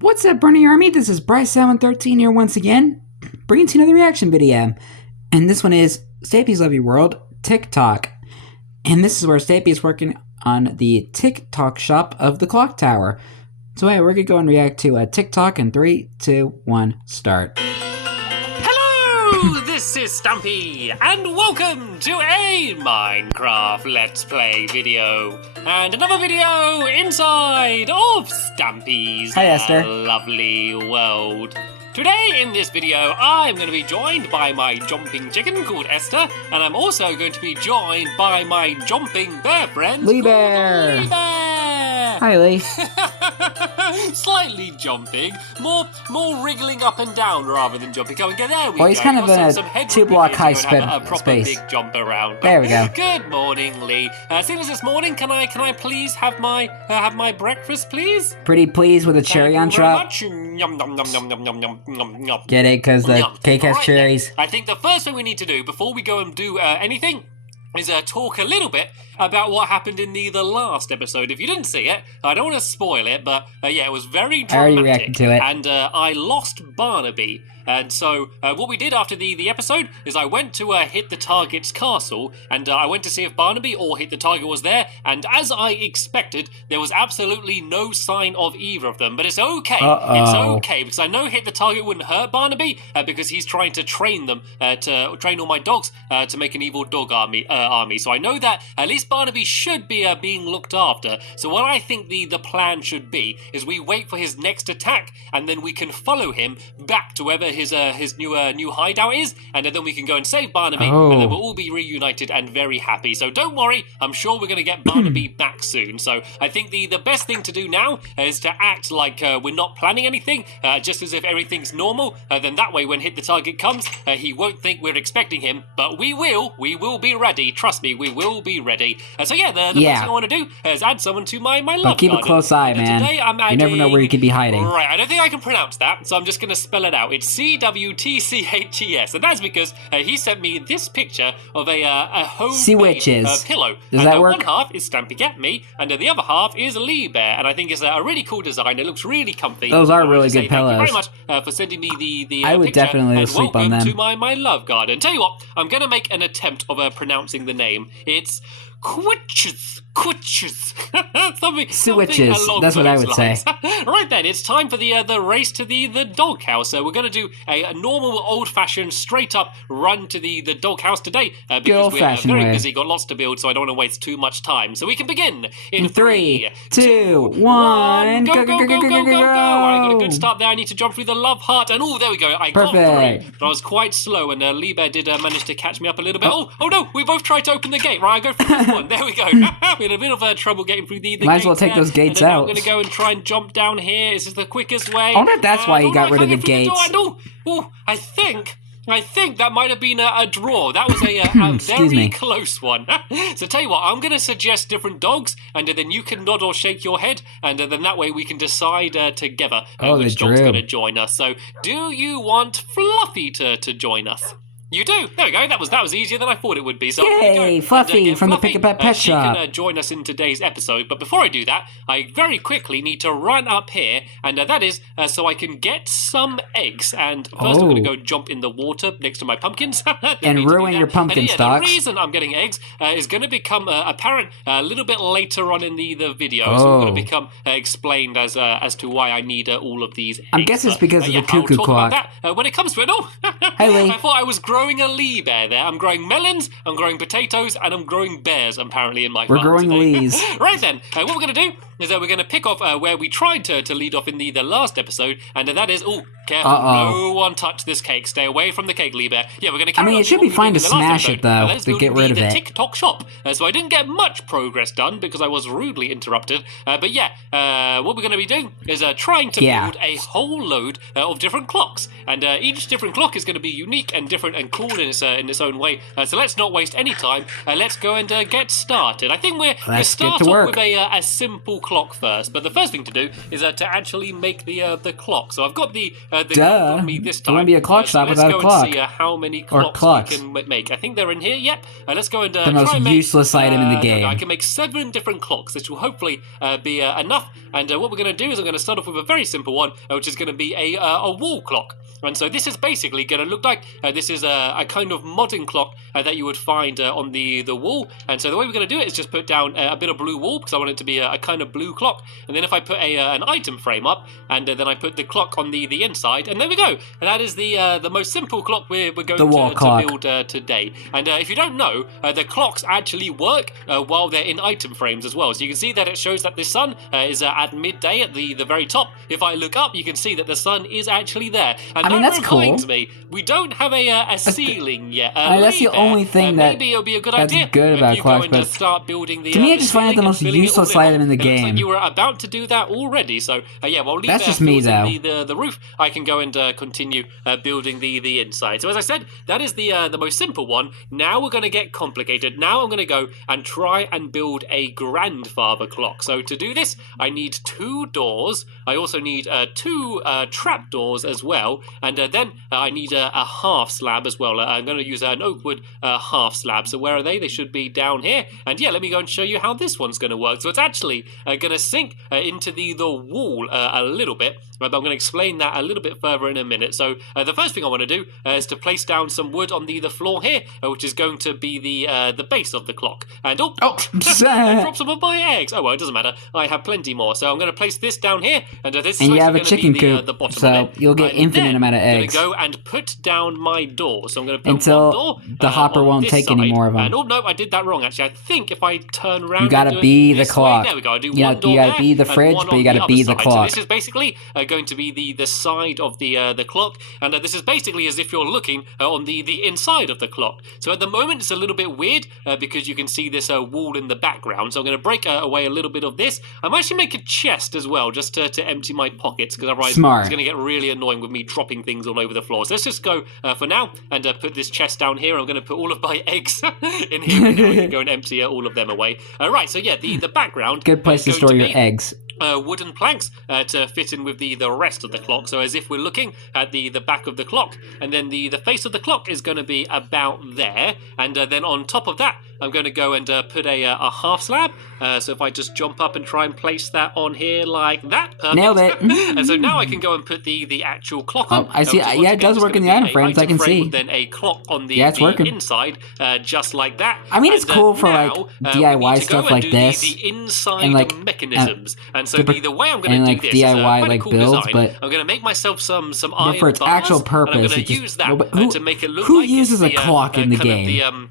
What's up, Bernie Army? This is BryceAllen13 here once again, bringing to you another reaction video. And this one is Stampy's Lovely World, TikTok. And this is where Stampy is working on the TikTok shop of the clock tower. So hey, we're gonna go and react to TikTok in 3, 2, 1, start. Hello, this is Stampy, and welcome to a Minecraft Let's Play video. And another video inside of Stampy's Hi, Esther. Lovely World. Today in this video, I'm going to be joined by my jumping chicken called Esther, and I'm also going to be joined by my jumping bear friend Lee Bear. Lee Bear. Hi, Lee. Slightly jumping, more wriggling up and down rather than jumping. Go and get there. Well, he's kind of in a 2-block high proper space. Big jump around. There we go. Good morning, Lee. Seeing as this morning, can I please have my breakfast, please? Pretty pleased with a cherry on top. Yum yum yum yum yum yum yum yum. Get it? Because the cake has Right cherries. then, I think the first thing we need to do before we go and do anything is talk a little bit about what happened in the last episode. If you didn't see it, I don't want to spoil it, but yeah, it was very dramatic. I already reacted to it. And I lost Barnaby. And so what we did after the episode is I went to hit the target's castle, and I went to see if Barnaby or hit the target was there, and as I expected, there was absolutely no sign of either of them. But it's okay. It's okay, because I know hit the target wouldn't hurt Barnaby, because he's trying to train them, to train all my dogs to make an evil dog army. So I know that at least Barnaby should be being looked after. So what I think the plan should be is we wait for his next attack, and then we can follow him back to wherever his new hideout is, and then we can go and save Barnaby, and then we'll all be reunited and very happy. So don't worry, I'm sure we're going to get Barnaby back soon. So I think the best thing to do now is to act like we're not planning anything, just as if everything's normal. Then that way, when hit the target comes, he won't think we're expecting him, but we will be ready. Trust me, we will be ready. So yeah, the first thing I want to do is add someone to my love But keep garden. a close eye, man. Today I'm adding, you never know where you could be hiding. Right, I don't think I can pronounce that, so I'm just going to spell it out. It's CWTCHES, and that's because he sent me this picture of a homemade pillow. Does that work? One half is Stampy Get Me, and the other half is Lee Bear, and I think it's a really cool design. It looks really comfy. Those are really good pillows. Thank you very much for sending me the I would picture, definitely and sleep on them. welcome to my love garden. Tell you what, I'm going to make an attempt of pronouncing the name. It's Quitches. Switches. That's what I would say. Right then, it's time for the race to the doghouse. So we're going to do a normal, old-fashioned, straight-up run to the doghouse today because we're very busy, got lots to build, so I don't want to waste too much time. So we can begin in 3, 2, 1. Go! I got a good start there. I need to jump through the love heart, and oh, there we go. I got through. But I was quite slow, and Lee Bear did manage to catch me up a little bit. Oh no! We both tried to open the gate. Right, I go for this one. There we go. We had a bit of trouble getting through the Might as well take those gates out. I'm going to go and try and jump down here. This is the quickest way. I wonder if that's why you got rid of the gates. I think that might have been a draw. That was a very close one. So tell you what, I'm going to suggest different dogs, and then you can nod or shake your head, and then that way we can decide together which dog's going to join us. So do you want Fluffy to join us? You do. There we go. That was easier than I thought it would be. So yay, Fluffy from the Pick a Pet Shop. She can join us in today's episode. But before I do that, I very quickly need to run up here, and that is so I can get some eggs. And first, I'm going to go jump in the water next to my pumpkins and ruin your pumpkin stocks. The reason I'm getting eggs is going to become apparent a little bit later on in the video. So it's going to become explained as to why I need all of these eggs. I'm guessing it's because of the cuckoo clock. When it comes to it, Hey, Lee. I thought I was growing a Lee Bear there. I'm growing melons, I'm growing potatoes, and I'm growing bears, apparently, in my farm. We're growing Lees. Right then, what we're going to do is that we're going to pick off where we tried to lead off in the last episode, and that is, careful, no one touch this cake. Stay away from the cake, Lee Bear. Yeah, we're going to carry on. It should be fine to smash it, though, to get rid of it. The TikTok shop. So I didn't get much progress done because I was rudely interrupted. But yeah, what we're going to be doing is trying to build a whole load of different clocks. And each different clock is going to be unique and different and cool in its own way. So let's not waste any time. Let's go and get started. I think we'll start off with a simple clock first. But the first thing to do is to actually make the clock. So I've got the the clock on me this time. It wouldn't be a clock stop without a clock. Let's go and see how many clocks we can make. I think they're in here. Yep. Let's go and the most useless item in the game. I can make 7 different clocks. This will hopefully be enough. And what we're going to do is I'm going to start off with a very simple one, which is going to be a wall clock. And so this is basically going to look like this is a kind of modern clock that you would find on the wall. And so the way we're going to do it is just put down a bit of blue wool, because I want it to be a kind of blue clock. And then if I put an item frame up, and then I put the clock on the inside, and there we go. And that is the most simple clock we're going to build today. And if you don't know, the clocks actually work while they're in item frames as well. So you can see that it shows that the sun is at midday at the very top. If I look up, you can see that the sun is actually there. And I mean, that's cool. Me, we don't have a ceiling yet. That's the only thing maybe it'll be a good idea. Good about clocks, but start building the. To me, I just find it the most useless item in the game. Looks like you were about to do that already. So yeah, well, leave that's just me though. The roof. I can go and continue building the inside. So as I said, that is the most simple one. Now we're going to get complicated. Now I'm going to go and try and build a grandfather clock. So to do this, I need 2 doors. I also need 2 trap doors as well, and then I need a half slab as well. I'm going to use an oak wood half slab. So where are they? They should be down here. And yeah, let me go and show you how this one's going to work. So it's actually going to sink into the wall a little bit, but I'm going to explain that a little bit further in a minute. So the first thing I want to do is to place down some wood on the floor here, which is going to be the base of the clock. And I dropped some of my eggs. Oh well, it doesn't matter. I have plenty more. So I'm going to place this down here, and this is you have a chicken be coop, the bottom so of it. you'll get infinite amount of eggs. I'm going to go and put down my door. So I'm going to put until one door, the hopper won't take any more of them. And oh no, I did that wrong. Actually, I think if I turn around, you gotta be the clock. There we go. I do one door. You gotta be the fridge, but you gotta be the clock. So this is basically going to be the side of the clock, and this is basically as if you're looking on the inside of the clock. So at the moment it's a little bit weird because you can see this wall in the background. So I'm going to break away a little bit of this. I might actually make a chest as well, just to empty my pockets, because otherwise it's going to get really annoying with me dropping things all over the floor. So let's just go for now and put this chest down here. I'm going to put all of my eggs in here, and now I can go and empty all of them away. Right, so yeah, the background. Good place to store your eggs. Wooden planks to fit in with the rest of the clock, so as if we're looking at the back of the clock, and then the face of the clock is going to be about there, and then on top of that I'm going to go and put a half slab. So if I just jump up and try and place that on here like that, perfect. Nailed it. And so now I can go and put the actual clock on. I see. Yeah, it does work in the item frames. I can see. Then a clock on the inside, just like that. I mean, it's cool for like DIY stuff like this, the inside and like mechanisms. And so the way I'm going to do this DIY is like cool builds, design. but I'm going to make myself some iron for its bars, actual purpose. And I'm going to use that to make it look who like uses it's a clock in the game?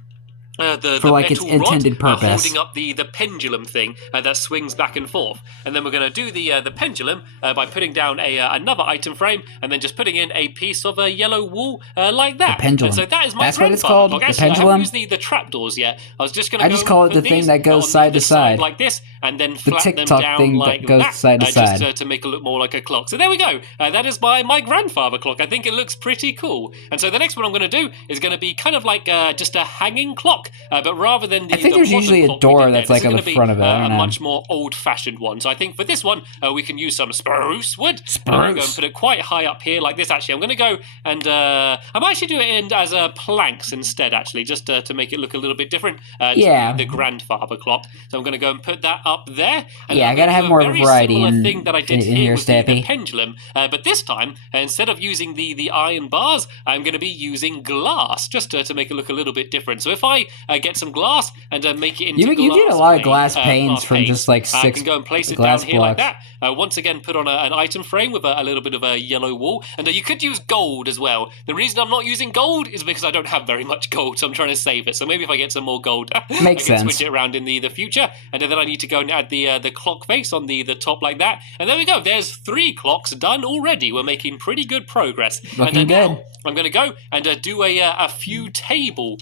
For like its intended purpose, holding up the pendulum thing that swings back and forth, and then we're going to do the pendulum by putting down another item frame, and then just putting in a piece of yellow wool like that. The pendulum. And so that is my That's what it's called. Clock. The Actually, pendulum. I haven't used the trapdoors yet. I was just going to. I just call it the thing that goes side to side, like this, and then the flat them TikTok down thing like that goes side to side, just to make it look more like a clock. So there we go. That is my grandfather clock. I think it looks pretty cool. And so the next one I'm going to do is going to be kind of like just a hanging clock, but rather than I think there's usually a door that's like on the front of it. A much more old-fashioned one. So I think for this one, we can use some spruce wood. I'm going to go and put it quite high up here like this. Actually, I'm going to go and I might actually do it as planks instead, actually, just to make it look a little bit different to the grandfather clock. So I'm going to go and put that up there. And I got to have more variety in thing that I did here with Stampy. The pendulum. But this time, instead of using the iron bars, I'm going to be using glass, just to make it look a little bit different. So if I get some glass and make it into you get a lot of glass panes from just like 6 I can go and place it down here like that. Once again, put on an item frame with a little bit of a yellow wool, and you could use gold as well. The reason I'm not using gold is because I don't have very much gold, so I'm trying to save it. So maybe if I get some more gold, I can switch it around in the future. And then I need to go and add the clock face on the top like that. And there we go. There's 3 clocks done already. We're making pretty good progress. Looking good. Now I'm going to go and do a few table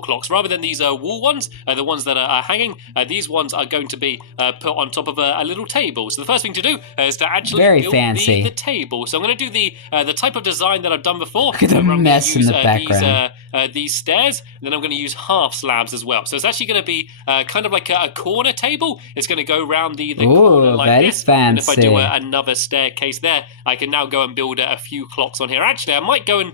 clocks rather than these wool ones. The ones that are hanging. These ones are going to be put on top of a little table. So the first thing to do is to actually build the table. So I'm going to do the type of design that I've done before. Look at the mess in the background. These stairs, and then I'm going to use half slabs as well. So it's actually going to be kind of like a corner table. It's going to go around the corner like very this. fancy. And if I do another staircase there, I can now go and build a few clocks on here. Actually, I might go and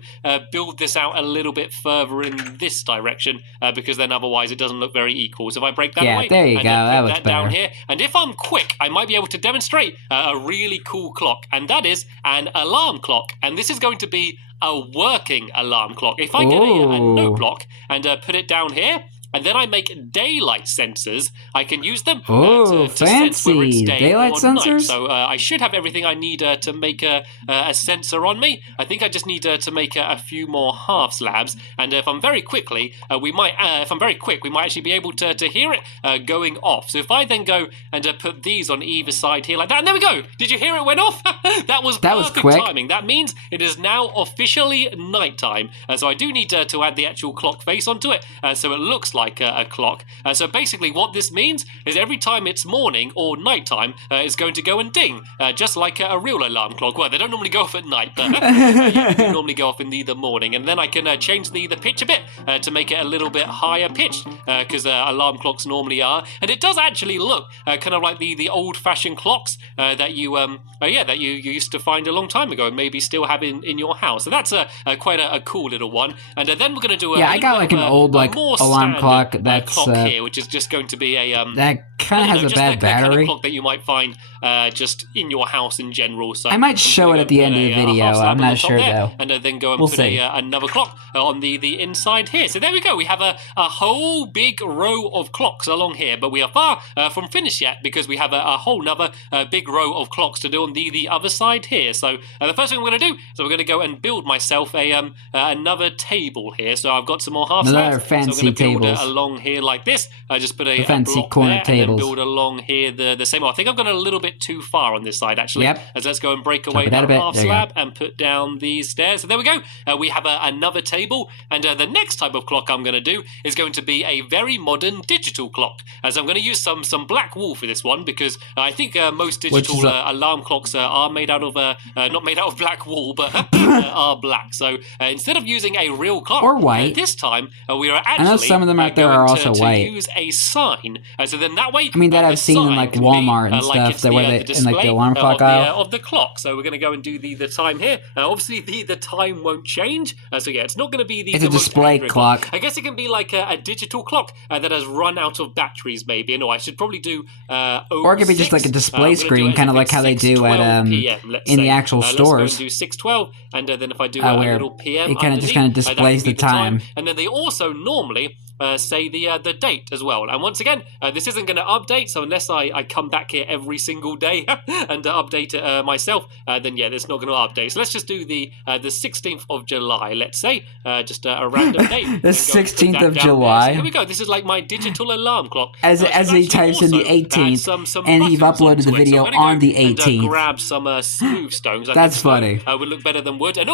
build this out a little bit further in this direction because then otherwise it doesn't look very equal. So if I break that away, there you go. That looks put that down better. here, and if I'm quick, I might be able to demonstrate a really cool clock, and that is an alarm clock. And this is going to be a working alarm clock. If I get a note block and put it down here, and then I make daylight sensors, I can use them to sense whether it's day daylight or sensors? night. So I should have everything I need to make a sensor on me. I think I just need to make a few more half slabs, and if I'm very quickly, we might actually be able to hear it going off. So if I then go and put these on either side here like that, and there we go. Did you hear it went off? That was perfect quick. timing. That means it is now officially nighttime. So I do need to add the actual clock face onto it, so it looks like a clock. So basically what this means is every time it's morning or nighttime, it's going to go and ding, just like a real alarm clock. Well, they don't normally go off at night, but they do normally go off in the morning. And then I can change the pitch a bit to make it a little bit higher pitched, because alarm clocks normally are. And it does actually look kind of like the old-fashioned clocks that you used to find a long time ago and maybe still have in your house. So that's quite a cool little one. And then we're going to do I got like an old alarm clock that's clock here, which is just going to be a that kind of has a bad battery. Kind of clock that you might find just in your house in general. So I might show it at the end of the video. I'm not sure though. And then go and put another clock on the inside here. So there we go. We have a whole big row of clocks along here, but we are far from finished yet because we have a whole nother big row of clocks to do on the other side here. So the first thing we're going to do is we're going to go and build myself another table here. So I've got some more half slabs. Fancy so I'm going to build tables. Along here like this. I just put a fancy block corner there tables. and then build along here the same. I think I've gone a little bit too far on this side actually. Yep. As let's go and break away that half slab and put down these stairs. So there we go. We have another table, and the next type of clock I'm going to do is going to be a very modern digital clock. As I'm going to use some black wool for this one because I think most digital alarm clocks are made out of not made out of black wool, but are black. So instead of using a real clock or white, this time we are actually I know some of them out there are also white. Use a sign. So then that way, I mean that I've seen in like Walmart and stuff. That where they in like the alarm clock aisle of the clock. So we're going to go and do the time here. Obviously the time won't change. So yeah, it's not going to be it's a display clock. I guess it can be like a digital clock that has run out of batteries maybe. No, I should probably do or it could be just like a display screen, kind of like how they do at in the actual stores. Let's go and do 6:12, and then if I do a little PM, it kind of just displays the time. And then they also normally say the date as well. And once again, this isn't going to update, so unless I come back here every single day and update it myself, then yeah, it's not going to update. So let's just do the 16th of July, let's say, just a random date. The 16th of July. So here we go. This is like my digital alarm clock. As he types in the 18th, and you've uploaded the video on the 18th. And grab some smooth stones. That's funny. Would look better than wood. And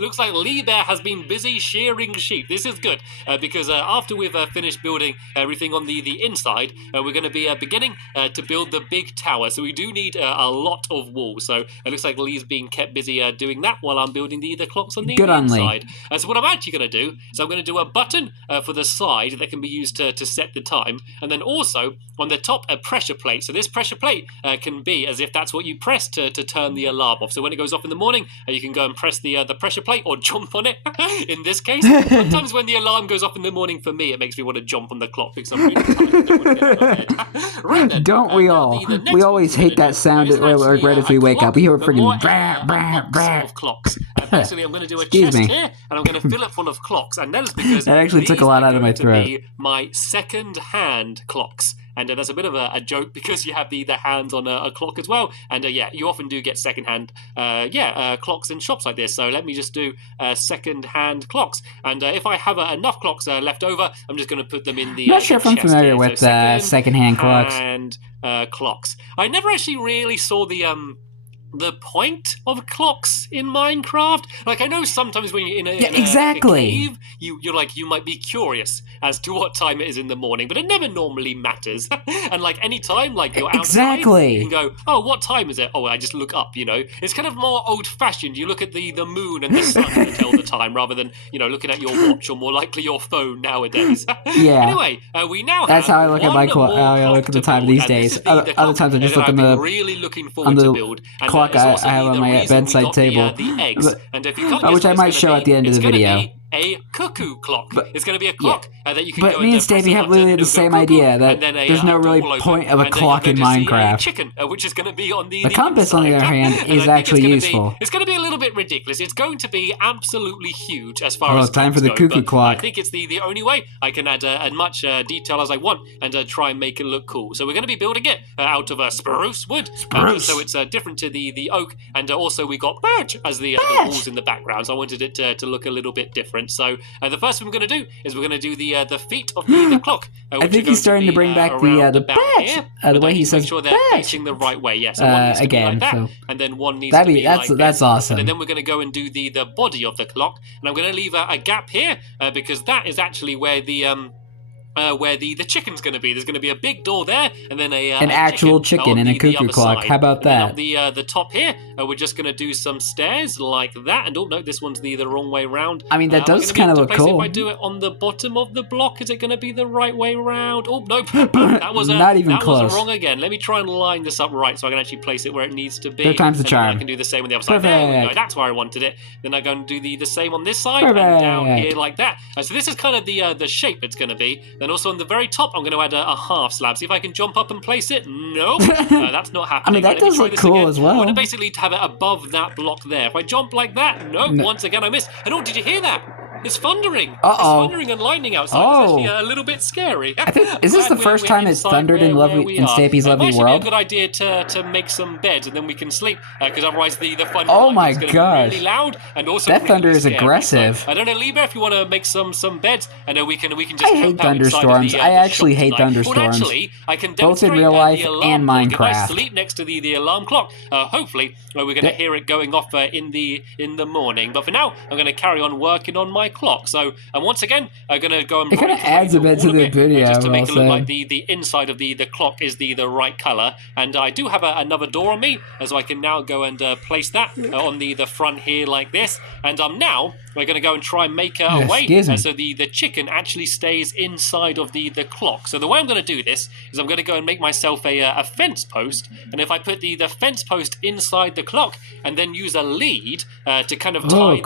looks like Lee Bear has been busy shearing sheep. This is good because after we've finished building everything on the inside, we're going to be beginning to build the big tower. So we do need a lot of wool. So it looks like Lee's being kept busy doing that while I'm building the clocks on the inside. So what I'm actually going to do is I'm going to do a button for the side that can be used to set the time, and then also on the top a pressure plate. So this pressure plate can be as if that's what you press to turn the alarm off. So when it goes off in the morning, you can go and press the pressure plate or jump on it. In this case, sometimes when the alarm goes off in the morning, for me, it makes me want to jump on the clock because I'm really tired. Right then, don't we all? We always hate that sound right as we wake up. We hear a freaking brah. Of clocks. Basically, I'm going to do a chest here, and I'm going to fill it full of clocks. And that is because that actually took a lot out of my throat. My second-hand clocks. And that's a bit of a joke because you have the hands on a clock as well. And yeah, you often do get second-hand clocks in shops like this. So let me just do second-hand clocks. And if I have enough clocks left over, I'm just going to put them in the I'm not sure if I'm familiar with second-hand clocks. Clocks. I never actually really saw the the point of clocks in Minecraft. Like, I know sometimes when you're in a cave, you're like, you might be curious as to what time it is in the morning, but it never normally matters. And like any time, like you're outside, you can go, oh, what time is it? Oh, I just look up, It's kind of more old-fashioned. You look at the moon and the sun to tell the time, rather than, looking at your watch or more likely your phone nowadays. Yeah. Anyway, we now That's have how I look at my clock. I look at the time these days. Other times I just look on the really looking forward to build. And clock I have on my bedside table, the eggs. And if you can't which I might show at the end of the video. A cuckoo clock. It's going to be a clock that you can go. But me and Stampy have literally the same idea that there's no really point of a clock in Minecraft. Chicken, which is going to be on the compass, on the other hand, is actually useful. It's going to be a little bit ridiculous. It's going to be absolutely huge as far as time for the cuckoo clock. I think it's the only way I can add as much detail as I want and try and make it look cool. So we're going to be building it out of spruce wood. So it's different to the oak, and also we got birch as the walls in the background. So I wanted it to look a little bit different. So the first thing we're going to do is we're going to do the feet of the clock. I think he's starting to bring back the badge. The way he says make sure they're facing the right way. Yes. So one needs to be like that, and then one needs to be like this. That's awesome. And then we're going to go and do the body of the clock, and I'm going to leave a gap here because that is actually where the chicken's going to be. There's going to be a big door there, and then an actual chicken and a cuckoo clock. How about that? The top here, we're just going to do some stairs like that. And oh no, this one's the wrong way around. I mean, that does kind of look cool. If I do it on the bottom of the block, is it going to be the right way around? Oh nope, that was not even close. That was wrong again. Let me try and line this up right so I can actually place it where it needs to be. Third time's the charm. I can do the same on the other side. There we go. That's where I wanted it. Then I go and do the same on this side and down here like that. So this is kind of the shape it's going to be. Then also on the very top, I'm going to add a half slab. See if I can jump up and place it. Nope, that's not happening. I mean, that does look cool as well. I want to basically have it above that block there. If I jump like that, nope, once again I missed. And oh, did you hear that? It's thundering. It's thundering and lightning outside. It's actually a little bit scary. Is this the first time it's thundered in Stampy's lovely world? It might be a good idea to make some beds and then we can sleep, because otherwise the thunder is going to be really loud and also that really thunder is scary. aggressive. So, I don't know, Liber, if you want to make some beds, and we can just. I hate thunderstorms. I actually hate thunderstorms. Well, actually, I can both in real life and Minecraft. If I sleep next to the alarm clock, hopefully we're going to hear it going off in the morning. But for now, I'm going to carry on working on my clock. So. And once again, I'm going to go and... It kind of adds a bit to the video, just to make it look like the inside of the clock is the right colour. And I do have another door on me, so I can now go and place that on the front here like this. And now... we're going to go and try and make a way so the chicken actually stays inside of the clock. So the way I'm going to do this is I'm going to go and make myself a fence post. And if I put the fence post inside the clock and then use a lead to kind of tie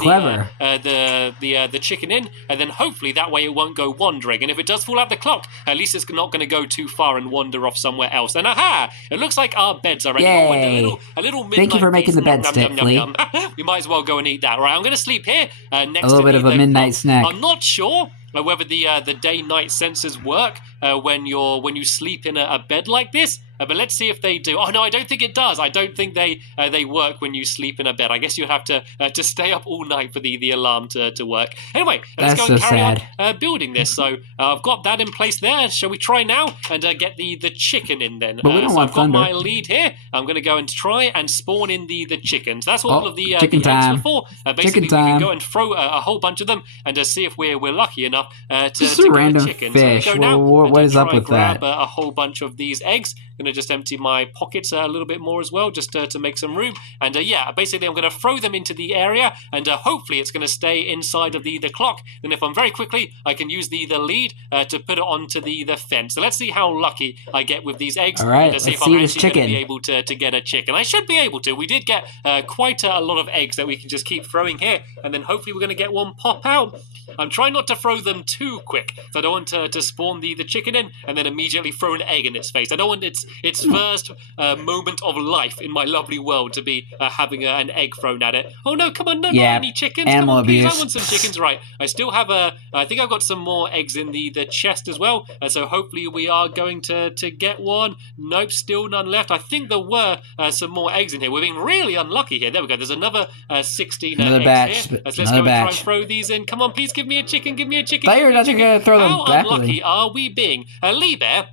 the chicken in, and then hopefully that way it won't go wandering. And if it does fall out the clock, at least it's not going to go too far and wander off somewhere else. And aha! It looks like our beds are ready. Yay. A little midnight. Thank you for making the bed stick, Flea. We might as well go and eat that. All right, I'm going to sleep here. Next a little bit of a midnight snack. I'm not sure whether the day-night sensors work when you sleep in a bed like this. But let's see if they do. Oh no, I don't think it does. I don't think they work when you sleep in a bed. I guess you have to stay up all night for the alarm to work. Anyway, let's go and carry on building this. So I've got that in place there. Shall we try now and get the chicken in then? But we don't want thunder. I've got my lead here. I'm going to go and try and spawn in the chickens. That's what all of the chicken time. eggs are for. Basically, we can go and throw a whole bunch of them and see if we're lucky enough to get a random chicken. fish. So now what is up with grab that? A whole bunch of these eggs. I'm going to just empty my pockets a little bit more as well, just to make some room. And basically I'm going to throw them into the area, and hopefully it's going to stay inside of the clock. Then if I'm very quickly, I can use the lead to put it onto the fence. So let's see how lucky I get with these eggs. All right, and see if I'm actually going to be able to get a chicken. I should be able to. We did get quite a lot of eggs that we can just keep throwing here, and then hopefully we're going to get one pop out. I'm trying not to throw them too quick, so I don't want to spawn the chicken in and then immediately throw an egg in its face. I don't want its first moment of life in my lovely world to be having an egg thrown at it. Oh no, come on, not any chickens. Animal abuse. Please, I want some chickens. Right, I still have I think I've got some more eggs in the chest as well, so hopefully we are going to get one. Nope, still none left. I think there were some more eggs in here. We're being really unlucky here. There we go. There's another 16 another eggs batch, here. Let's go and try and throw these in. Come on, please give me a chicken. Give me a chicken. I thought you were not going to throw them back. How unlucky are we being? Lee Bear,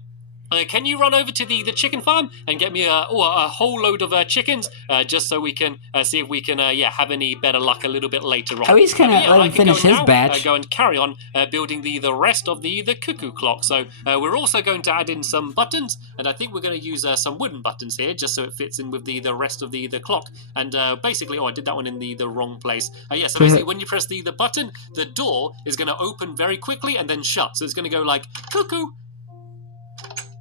Can you run over to the chicken farm and get me a whole load of chickens, just so we can see if we can have any better luck a little bit later on. Oh, he's gonna let him finish his batch. Go and carry on building the rest of the cuckoo clock. So we're also going to add in some buttons, and I think we're going to use some wooden buttons here, just so it fits in with the rest of the clock. And basically, I did that one in the wrong place. So basically, when you press the button, the door is going to open very quickly and then shut. So it's going to go like cuckoo,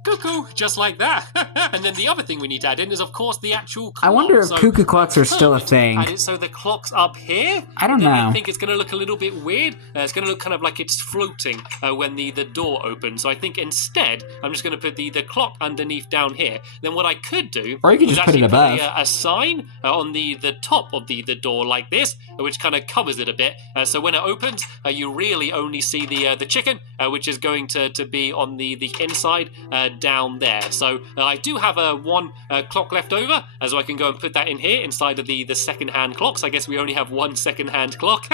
cuckoo, just like that. And then the other thing we need to add in is, of course, the actual clock. I wonder if cuckoo clocks are still a thing. Add it so the clock's up here. I don't know. I think it's going to look a little bit weird. It's going to look kind of like it's floating when the door opens. So I think instead, I'm just going to put the clock underneath down here. Then what I could do, or you could just put it above, a sign on the top of the door like this, which kind of covers it a bit. So when it opens, you really only see the chicken, which is going to be on the inside down there. So I do have one clock left over, so I can go and put that in here inside of the second-hand clocks. I guess we only have one second-hand clock.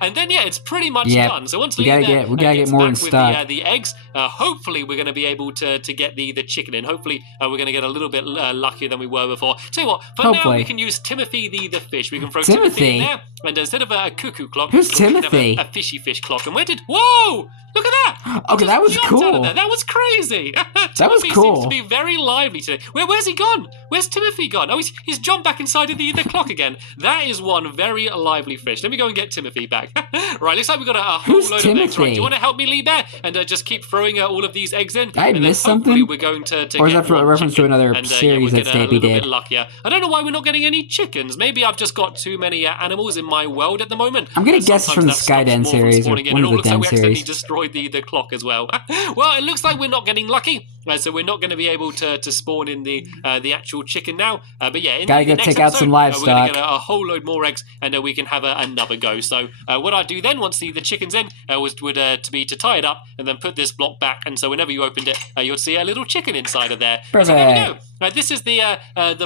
And then it's pretty much done. So once we gotta get more in stock with the eggs, hopefully we're going to be able to get the chicken in. Hopefully we're going to get a little bit luckier than we were before. Tell you what, for now we can use Timothy the fish. We can throw Timothy in there, and instead of a cuckoo clock, who's Timothy? We can have a fishy fish clock. And whoa! Look at that! Okay, that was cool. That was crazy. That was cool. Seems to be very lively today. Where's he gone? Where's Timothy gone? Oh, he's jumped back inside of the clock again. That is one very lively fish. Let me go and get Timothy back. Right, looks like we've got a whole load of eggs. Right, do you want to help me, Lee Bear, and just keep throwing all of these eggs in? I missed something? We're going to or is that for a reference to another series that Stampy did? Luckier. I don't know why we're not getting any chickens. Maybe I've just got too many animals in my world at the moment. I'm going to guess it's from the Skyden series or one of the Den series. It looks like we accidentally destroyed the clock as well. Well, it looks like we're not getting lucky. So we're not going to be able to spawn in the actual chicken now. But yeah, in gotta the go next take episode, out some livestock. We're going to get a whole load more eggs, and we can have another go. So what I do then, once the chicken's in, would be to tie it up and then put this block back. And so whenever you opened it, you'll see a little chicken inside of there. Perfect. So there we go. This is the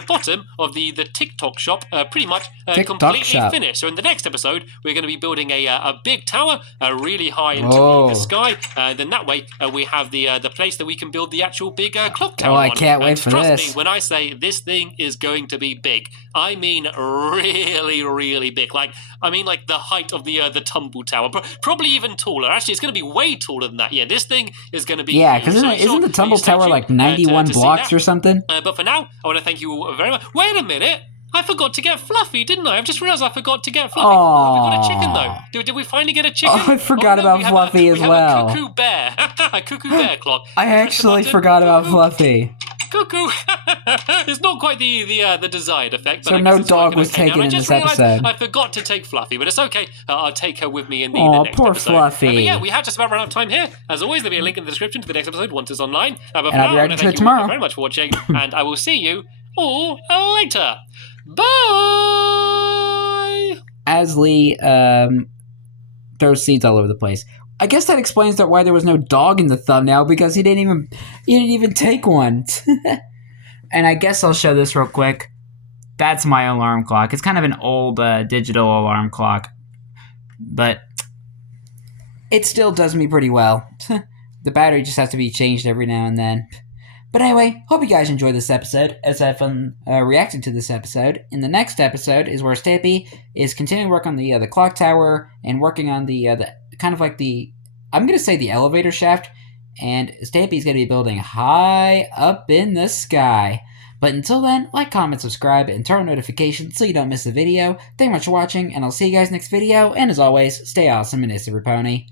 bottom of the TikTok shop, pretty much completely finished. So in the next episode, we're going to be building a big tower, really high into the sky. Then that way, we have the place that we can build the actual big clock tower. Oh, I can't wait for this. Trust me, when I say this thing is going to be big, I mean really, really big. Like the height of the tumble tower, probably even taller. Actually, it's going to be way taller than that. Yeah, this thing is going to be because isn't the tumble tower like 91 blocks or something? But for now, I want to thank you all very much. Wait a minute. I forgot to get Fluffy, didn't I? I've just realised I forgot to get Fluffy. We got a chicken, though. Did we finally get a chicken? Oh, I forgot about Fluffy as well. We have a cuckoo bear. A cuckoo bear clock. I actually forgot about Fluffy. Cuckoo. It's not quite the desired effect. But so no dog was taken in this episode. I forgot to take Fluffy, but it's okay. I'll take her with me in the next poor episode. Fluffy. But yeah, we have just about run out of time here. As always, there'll be a link in the description to the next episode once it's online. But and I'll be ready to it tomorrow. Thank you very much for watching, and I will see you all later. Bye! As Lee throws seeds all over the place. I guess that explains why there was no dog in the thumbnail, because he didn't even take one. And I guess I'll show this real quick. That's my alarm clock. It's kind of an old digital alarm clock, but it still does me pretty well. The battery just has to be changed every now and then. But anyway, hope you guys enjoyed this episode, as I had fun reacting to this episode. In the next episode is where Stampy is continuing work on the clock tower and working on the kind of like I'm going to say the elevator shaft, and Stampy's going to be building high up in the sky. But until then, like, comment, subscribe, and turn on notifications so you don't miss a video. Thank you much for watching, and I'll see you guys next video, and as always, stay awesome and it's a pony.